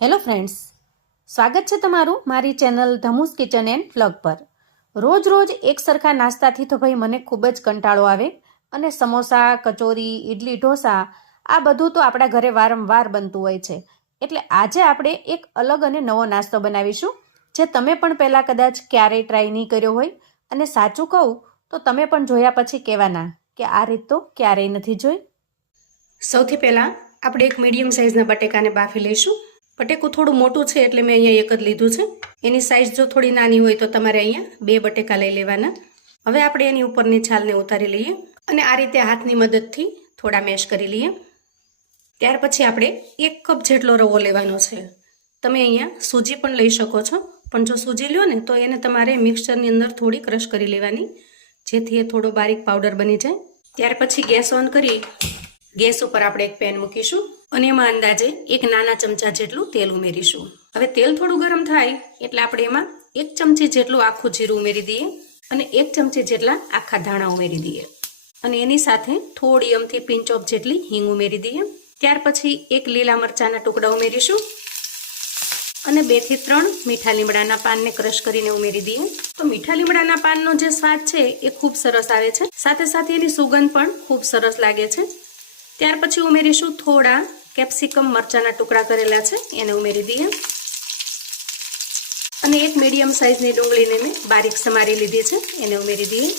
Hello friends, સ્વાગત છે તમારું મારી ચેનલ ધમુસ કિચન એન્ડ વ્લોગ પર. રોજ રોજ એક સરખા નાસ્તાથી તો ભાઈ મને ખૂબ જ કંટાળો આવે અને સમોસા, કચોરી, ઇડલી, ઢોસા આ બધું તો આપણા ઘરે વારંવાર બનતું હોય છે. એટલે આજે આપણે એક અલગ અને નવો નાસ્તો બનાવીશું જે તમે પણ પહેલાં કદાચ ક્યારેય ટ્રાય નહીં કર્યો હોય, અને સાચું કહું તો તમે પણ જોયા પછી કહેવાના કે આ રીત તો ક્યારેય નથી જોઈ. સૌથી પહેલાં આપણે એક મીડિયમ સાઇઝના બટેકાને બાફી લઈશું. બટેકું થોડું મોટું છે એટલે મેં અહીંયા એક જ લીધું છે. એની સાઇઝ જો થોડી નાની હોય તો તમારે અહીંયા 2 બટેકા લઈ લેવાના. હવે આપણે એની ઉપરની છાલને ઉતારી લઈએ અને આ રીતે હાથની મદદથી થોડા મેશ કરી લઈએ. ત્યાર પછી આપણે 1 કપ જેટલો રવો લેવાનો છે. તમે અહીંયા સૂજી પણ લઈ શકો છો, પણ જો સૂજી લ્યો ને તો એને તમારે મિક્સચરની અંદર થોડી ક્રશ કરી લેવાની, જેથી એ થોડો બારીક પાવડર બની જાય. ત્યાર પછી ગેસ ઓન કરી ગેસ ઉપર આપણે એક પેન મૂકીશું અને એમાં અંદાજે 1 નાના ચમચા જેટલું તેલ ઉમેરીશું. હવે તેલ થોડું ગરમ થાય એટલે આપણે એમાં 1 ચમચી જેટલું આખું જીરું ઉમેરી દઈએ અને 1 ચમચી જેટલા આખા ધાણા ઉમેરી દઈએ અને એની સાથે થોડી અમથી પિંચ ઓફ જેટલી હિંગ ઉમેરી દઈએ. ત્યાર પછી 1 લીલા મરચાંના ટુકડા ઉમેરીશું અને 2 થી 3 મીઠા લીમડાના પાનને ક્રશ કરીને ઉમેરી દઈએ. તો મીઠા લીમડાના પાનનો જે સ્વાદ છે એ ખૂબ સરસ આવે છે, સાથે સાથે એની સુગંધ પણ ખૂબ સરસ લાગે છે. ત્યાર પછી ઉમેરીશું થોડા કેપ્સિકમ મરચાંના ટુકડા કરેલા છે, એને ઉમેરી દઈએ અને એક મીડિયમ સાઇઝની ડુંગળીને મેં બારીક સમારી લીધી છે, એને ઉમેરી દઈએ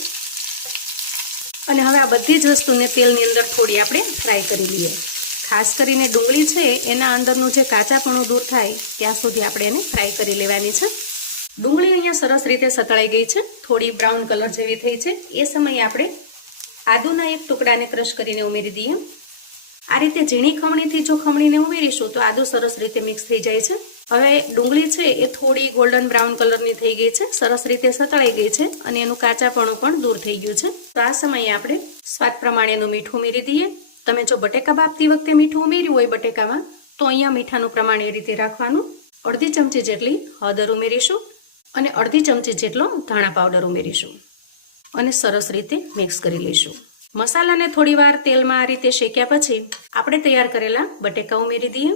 અને હવે આ બધી જ વસ્તુને તેલની અંદર થોડી આપણે ફ્રાય કરી લઈએ. ખાસ કરીને ડુંગળી છે એના અંદરનું જે કાચાપણું દૂર થાય ત્યાં સુધી આપણે એને ફ્રાય કરી લેવાની છે. ડુંગળી અહીંયા સરસ રીતે સતળાઈ ગઈ છે, થોડી બ્રાઉન કલર જેવી થઈ છે. એ સમયે આપણે આદુના એક ટુકડાને ક્રશ કરીને ઉમેરી દઈએ. આ રીતે ઝીણી ખમણીથી જો ખમણીને ઉમેરીશું તો આદુ સરસ રીતે મિક્સ થઈ જાય છે. હવે ડુંગળી છે એ થોડી ગોલ્ડન બ્રાઉન કલરની થઈ ગઈ છે, સરસ રીતે સતળાઈ ગઈ છે અને એનું કાચાપણું પણ દૂર થઈ ગયું છે. તો આ સમયે આપણે સ્વાદ પ્રમાણેનું મીઠું ઉમેરી દઈએ. તમે જો બટેકા બાફતી વખતે મીઠું ઉમેર્યું હોય બટેકામાં તો અહીંયા મીઠાનું પ્રમાણ એ રીતે રાખવાનું. અડધી ચમચી જેટલી હળદર ઉમેરીશું અને અડધી ચમચી જેટલો ધાણા પાવડર ઉમેરીશું અને સરસ રીતે મિક્સ કરી લઈશું. મસાલાને થોડીવાર તેલમાં આ રીતે શેક્યા પછી આપણે તૈયાર કરેલા બટેકા ઉમેરી દઈએ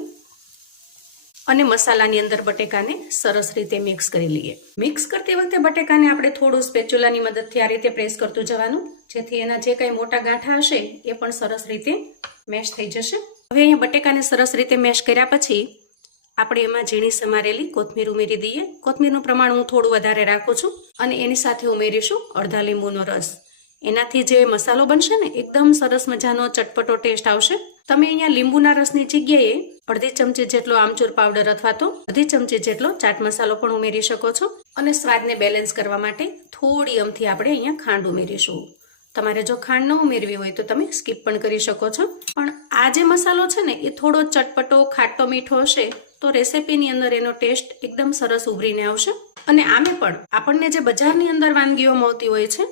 અને મસાલાની અંદર બટેકાને સરસ રીતે મિક્સ કરી લઈએ. મિક્સ કરતી વખતે બટેકાને આપણે થોડું સ્પેચ્યુલાની મદદથી આ રીતે પ્રેસ કરતું જવાનું, જેથી એના જે કંઈ મોટા ગાંઠા હશે એ પણ સરસ રીતે મેશ થઈ જશે. હવે અહીંયા બટેકાને સરસ રીતે મેશ કર્યા પછી આપણે એમાં ઝીણી સમારેલી કોથમીર ઉમેરી દઈએ. કોથમીરનું પ્રમાણ હું થોડું વધારે રાખું છું અને એની સાથે ઉમેરીશું અડધા લીંબુનો રસ. એનાથી જે મસાલો બનશે ને એકદમ સરસ મજાનો ચટપટો ટેસ્ટ આવશે. તમે અહીંયા લીંબુના રસની જગ્યાએ અડધી ચમચી જેટલો આમચૂર પાવડર અથવા તો અડધી ચમચી જેટલો ચાટ મસાલો પણ ઉમેરી શકો છો અને સ્વાદને બેલેન્સ કરવા માટે થોડી અમથી આપણે અહીંયા ખાંડ ઉમેરીશું. તમારે જો ખાંડ ન ઉમેરવી હોય તો તમે સ્કીપ પણ કરી શકો છો. પણ આ જે મસાલો છે ને એ થોડો ચટપટો ખાટો મીઠો હશે તો રેસીપીની અંદર એનો ટેસ્ટ એકદમ સરસ ઉભરીને આવશે. અને આમે પણ આપણને જે બજારની અંદર વાનગીઓ મળતી હોય છે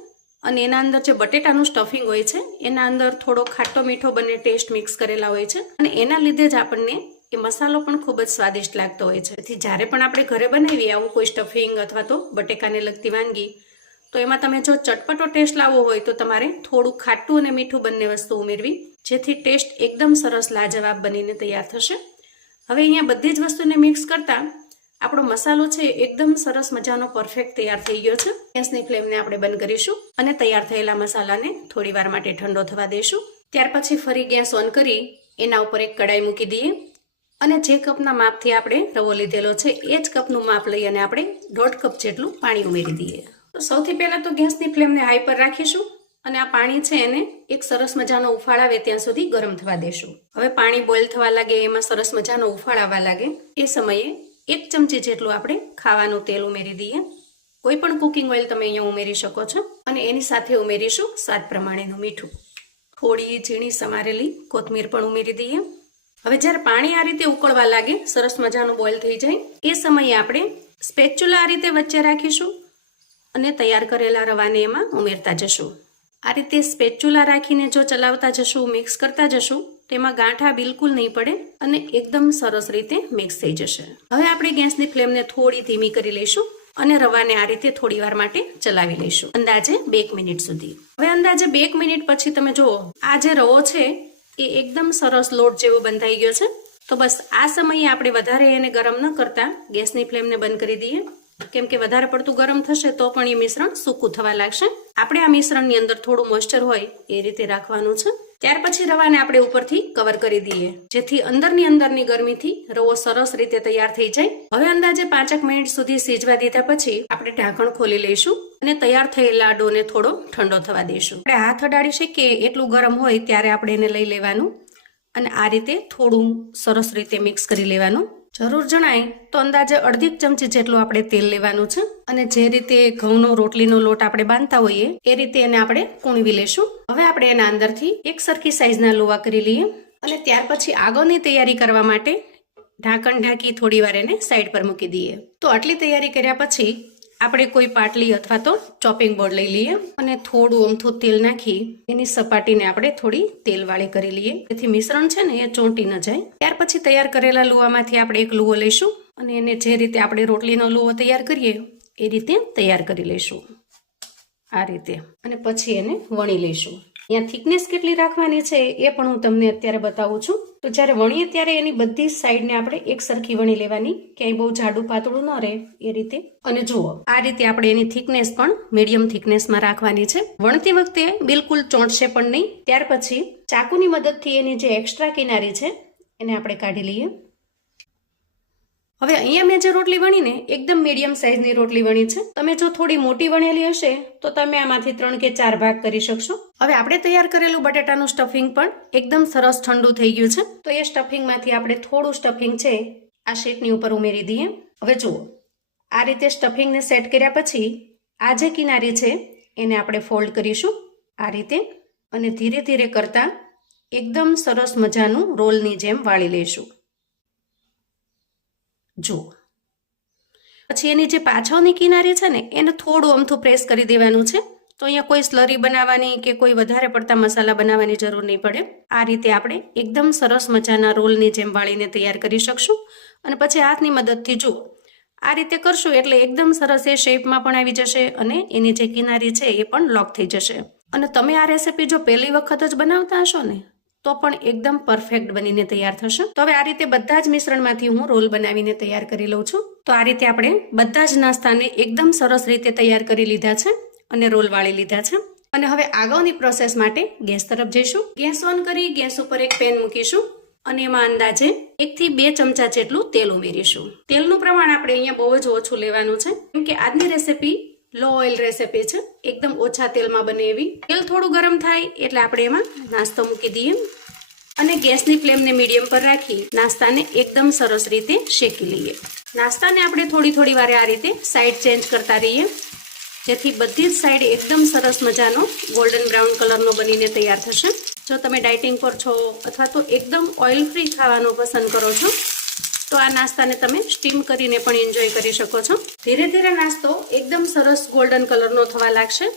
અને એના અંદર જે બટેટાનું સ્ટફિંગ હોય છે એના અંદર થોડો ખાટો મીઠો બંને ટેસ્ટ મિક્સ કરેલા હોય છે અને એના લીધે જ આપણને એ મસાલો પણ ખૂબ જ સ્વાદિષ્ટ લાગતો હોય છે. તેથી જ્યારે પણ આપણે ઘરે બનાવીએ આવું કોઈ સ્ટફિંગ અથવા તો બટેકાને લગતી વાનગી, તો એમાં તમે જો ચટપટો ટેસ્ટ લાવવો હોય તો તમારે થોડું ખાટું અને મીઠું બંને વસ્તુ ઉમેરવી, જેથી ટેસ્ટ એકદમ સરસ લાજવાબ બનીને તૈયાર થશે. હવે અહીંયા બધી જ વસ્તુને મિક્સ કરતા આપણો મસાલો છે એકદમ સરસ મજાનો પરફેક્ટ તૈયાર થઈ ગયો છે. ગેસની ફ્લેમને આપણે બંધ કરીશું અને તૈયાર થયેલા મસાલાને થોડી વાર માટે ઠંડો થવા દઈશું. ત્યાર પછી ફરી ગેસ ઓન કરી એના ઉપર એક કડાઈ મૂકી દઈએ અને જે કપના માપથી આપણે રવો લીધેલો છે એ જ કપનું માપ લઈ અને આપણે 1.5 કપ જેટલું પાણી ઉમેરી દઈએ. તો સૌથી પહેલાં તો ગેસની ફ્લેમને હાઈ પર રાખીશું અને આ પાણી છે એને એક સરસ મજાનો ઉફાળ આવે ત્યાં સુધી ગરમ થવા દેશું. હવે પાણી બોઇલ થવા લાગે, એમાં સરસ મજાનો ઉફાળ આવવા લાગે, એ સમયે 1 ચમચી જેટલું આપણે ખાવાનું તેલ ઉમેરી દઈએ. કોઈ પણ કુકિંગ ઓઇલ તમે અહીંયા ઉમેરી શકો છો અને એની સાથે ઉમેરીશું સ્વાદ પ્રમાણેનું મીઠું. થોડી ઝીણી સમારેલી કોથમીર પણ ઉમેરી દઈએ. હવે જ્યારે પાણી આ રીતે ઉકળવા લાગે, સરસ મજાનું બોઇલ થઈ જાય, એ સમયે આપણે સ્પેચ્યુલા આ રીતે વચ્ચે રાખીશું અને તૈયાર કરેલા રવાને એમાં ઉમેરતા જશું. આ રીતે સ્પેચ્યુલા રાખીને જો ચલાવતા જશું, મિક્સ કરતા જશું, તેમાં ગાંઠા બિલકુલ નહીં પડે અને એકદમ સરસ રીતે મિક્સ થઈ જશે. હવે આપણે ગેસની ફ્લેમને થોડી ધીમી કરી લઈશું અને રવાને આ રીતે થોડી વાર માટે ચલાવી લઈશું, અંદાજે 2 મિનિટ સુધી. હવે અંદાજે 2 મિનિટ પછી તમે જુઓ આ જે રવો છે એ એકદમ સરસ લોટ જેવો બંધાઈ ગયો છે. તો બસ આ સમયે આપણે વધારે એને ગરમ ન કરતા ગેસની ફ્લેમને બંધ કરી દઈએ, કેમ કે વધારે પડતું ગરમ થશે તો પણ એ મિશ્રણ સૂકું થવા લાગશે. આપણે આ મિશ્રણની અંદર થોડું મોઇસ્ચર હોય એ રીતે રાખવાનું છે. ત્યાર પછી રવાને આપણે ઉપરથી કવર કરી દઈએ, જેથી અંદરની ગરમીથી રવો સરસ રીતે તૈયાર થઈ જાય. હવે અંદાજે 5 મિનિટ સુધી સીજવા દીધા પછી આપણે ઢાંકણ ખોલી લઈશું અને તૈયાર થયેલા ડોને થોડો ઠંડો થવા દઈશું. આપણે હાથ અડાડી શકીએ એટલું ગરમ હોય ત્યારે આપણે એને લઈ લેવાનું અને આ રીતે થોડું સરસ રીતે મિક્સ કરી લેવાનું. જરૂર જણાય તો અંદાજે અડધી ચમચી જેટલું આપણે તેલ લેવાનું છે અને જે રીતે ઘઉંનો રોટલીનો લોટ આપણે બાંધતા હોઈએ એ રીતે એને આપણે કૂણવી લેશું. હવે આપણે એના અંદરથી એક સરખી સાઈઝના લોવા કરી લઈએ અને ત્યાર પછી આગળની તૈયારી કરવા માટે ઢાંકણ ઢાંકી થોડી વાર એને સાઈડ પર મૂકી દઈએ. તો આટલી તૈયારી કર્યા પછી આપણે કોઈ પાટલી અથવા તો ચોપિંગ બોર્ડ લઈ લઈએ અને થોડું અમથું તેલ નાખી એની સપાટીને આપણે થોડી તેલવાળી કરી લઈએ, જેથી મિશ્રણ છે ને એ ચોંટી ન જાય. ત્યાર પછી તૈયાર કરેલા લુવામાંથી આપણે એક લુવો લઈશું અને એને જે રીતે આપણે રોટલીનો લુવો તૈયાર કરીએ એ રીતે તૈયાર કરી લઈશું આ રીતે, અને પછી એને વણી લઈશું. અહીંયા થિકનેસ કેટલી રાખવાની છે એ પણ હું તમને અત્યારે બતાવું છું. તો જ્યારે વણીએ ત્યારે એની બધી સાઈડને આપણે એક સરખી વણી લેવાની, ક્યાંય બહુ જાડું પાતળું ન રહે એ રીતે. અને જુઓ આ રીતે આપણે એની થિકનેસ પણ મીડિયમ થિકનેસમાં રાખવાની છે. વણતી વખતે બિલકુલ ચોંટશે પણ નહીં. ત્યાર પછી ચાકુની મદદથી એની જે એક્સ્ટ્રા કિનારી છે એને આપણે કાઢી લઈએ. હવે અહીંયા મેં જે રોટલી વણીને એકદમ મીડિયમ સાઇઝની રોટલી વણી છે. તમે જો થોડી મોટી વણેલી હશે તો તમે આમાંથી 3 કે 4 ભાગ કરી શકશો. હવે આપણે તૈયાર કરેલું બટેટાનું સ્ટફિંગ પણ એકદમ સરસ ઠંડુ થઈ ગયું છે. તો એ સ્ટફિંગમાંથી આપણે થોડું સ્ટફિંગ છે આ શીટની ઉપર ઉમેરી દઈએ. હવે જુઓ આ રીતે સ્ટફિંગને સેટ કર્યા પછી આ જે કિનારી છે એને આપણે ફોલ્ડ કરીશું આ રીતે અને ધીરે ધીરે કરતા એકદમ સરસ મજાનું રોલની જેમ વાળી લઈશું. જુઓ પછી એની જે પાછળની કિનારી છે ને એને થોડું અમથું પ્રેસ કરી દેવાનું છે. તો અહીંયા કોઈ સ્લરી બનાવવાની કે કોઈ વધારે પડતા મસાલા બનાવવાની જરૂર નહીં પડે. આ રીતે આપણે એકદમ સરસ મજાના રોલની જેમ વાળીને તૈયાર કરી શકશું. અને પછી હાથની મદદથી જુઓ આ રીતે કરશું એટલે એકદમ સરસ એ શેપમાં પણ આવી જશે અને એની જે કિનારી છે એ પણ લોક થઈ જશે. અને તમે આ રેસીપી જો પહેલી વખત જ બનાવતા હશો ને તો પણ એકદમ પરફેક્ટ બનીને તૈયાર થશે. તો હવે આ રીતે બધા જ મિશ્રણમાંથી હું રોલ બનાવીને તૈયાર કરી લઉં છું. તો આ રીતે આપણે બધા જ નાસ્તાને એકદમ સરસ રીતે તૈયાર કરી લીધા છે અને રોલ વાળી લીધા છે. અને હવે આગળની પ્રોસેસ માટે ગેસ તરફ જઈશું. ગેસ ઓન કરી ગેસ ઉપર એક પેન મૂકીશું અને એમાં અંદાજે 1 થી 2 ચમચા જેટલું તેલ ઉમેરીશું. તેલનું પ્રમાણ આપણે અહીંયા બહુ જ ઓછું લેવાનું છે, કેમ કે આજની રેસીપી લો ઓઇલ રેસીપી છે, એકદમ ઓછા તેલમાં બને એવી. તેલ થોડું ગરમ થાય એટલે આપણે એમાં નાસ્તો મૂકી દઈએ અને ગેસની ફ્લેમને મીડિયમ પર રાખી નાસ્તાને એકદમ સરસ રીતે શેકી લઈએ. નાસ્તાને આપણે થોડી વારે આ રીતે સાઈડ ચેન્જ કરતા રહીએ, જેથી બધી જ સાઈડ એકદમ સરસ મજાનો ગોલ્ડન બ્રાઉન કલરનો બનીને તૈયાર થશે. જો તમે ડાયટિંગ પર છો અથવા તો એકદમ ઓઇલ ફ્રી ખાવાનું પસંદ કરો છો તો આ નાસ્તાને તમે સ્ટીમ કરીને પણ એન્જોય કરી શકો છો. ધીરે ધીરે નાસ્તો એકદમ સરસ ગોલ્ડન કલરનો થવા લાગશે.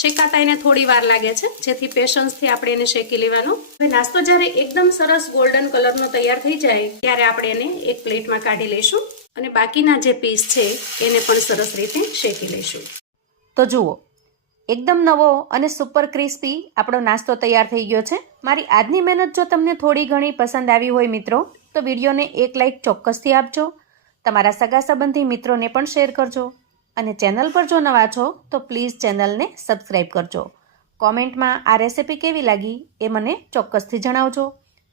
શેકાતા એને થોડી વાર લાગે છે, જેથી પેશન્સથી આપણે એને શેકી લેવાનો. હવે નાસ્તો જ્યારે એકદમ સરસ ગોલ્ડન કલરનો તૈયાર થઈ જાય ત્યારે આપણે એને એક પ્લેટમાં કાઢી લઈશું અને બાકીના જે પીસ છે એને પણ સરસ રીતે શેકી લઈશું. તો જુઓ એકદમ નવો અને સુપર ક્રિસ્પી આપણો નાસ્તો તૈયાર થઈ ગયો છે. મારી આજની મહેનત જો તમને થોડી ઘણી પસંદ આવી હોય મિત્રો તો વિડીયોને એક લાઇક ચોક્કસથી આપજો. તમારા સગા સંબંધી મિત્રોને પણ શેર કરજો અને ચેનલ પર જો નવા છો તો પ્લીઝ ચેનલને સબસ્ક્રાઈબ કરજો. કોમેન્ટમાં આ રેસિપી કેવી લાગી એ મને ચોક્કસથી જણાવજો.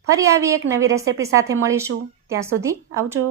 ફરી આવી એક નવી રેસિપી સાથે મળીશું. ત્યાં સુધી આવજો.